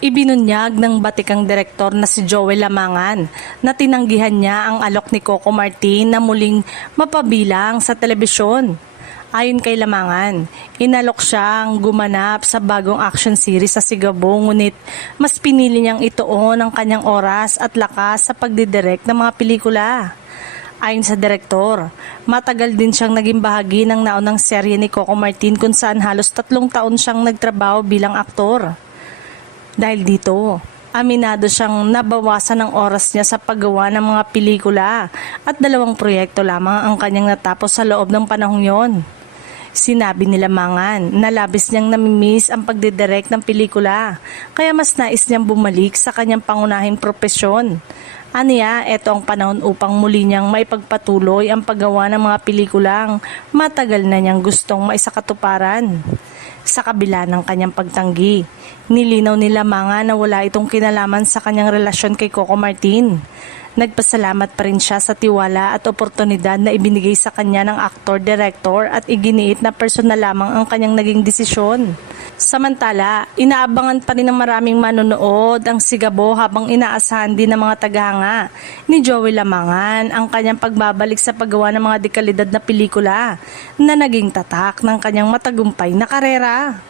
Ibinunyag ng batikang direktor na si Joel Lamangan na tinanggihan niya ang alok ni Coco Martin na muling mapabilang sa telebisyon. Ayon kay Lamangan, inalok siyang gumanap sa bagong action series sa Sigabo, ngunit mas pinili niyang ituon ang kanyang oras at lakas sa pagdidirect ng mga pelikula. Ayon sa direktor, matagal din siyang naging bahagi ng naunang serye ni Coco Martin kung saan halos 3 taon siyang nagtrabaho bilang aktor. Dahil dito, aminado siyang nabawasan ng oras niya sa paggawa ng mga pelikula at 2 proyekto lamang ang kanyang natapos sa loob ng panahong yon. Sinabi ni Lamangan na labis niyang namimiss ang pagdidirect ng pelikula, kaya mas nais niyang bumalik sa kanyang pangunahing propesyon. Aniya, ito ang panahon upang muli niyang maipagpatuloy ang paggawa ng mga pelikulang matagal na niyang gustong maisakatuparan. Sa kabila ng kanyang pagtanggi, nilinaw ni Lamangan na wala itong kinalaman sa kanyang relasyon kay Coco Martin. Nagpasalamat pa rin siya sa tiwala at oportunidad na ibinigay sa kanya ng aktor-director at iginiit na personal lamang ang kanyang naging desisyon. Samantala, inaabangan pa rin ng maraming manonood ang Sigabo habang inaasahan din ng mga tagahanga ni Joel Lamangan ang kanyang pagbabalik sa paggawa ng mga dekalidad na pelikula na naging tatak ng kanyang matagumpay na karera.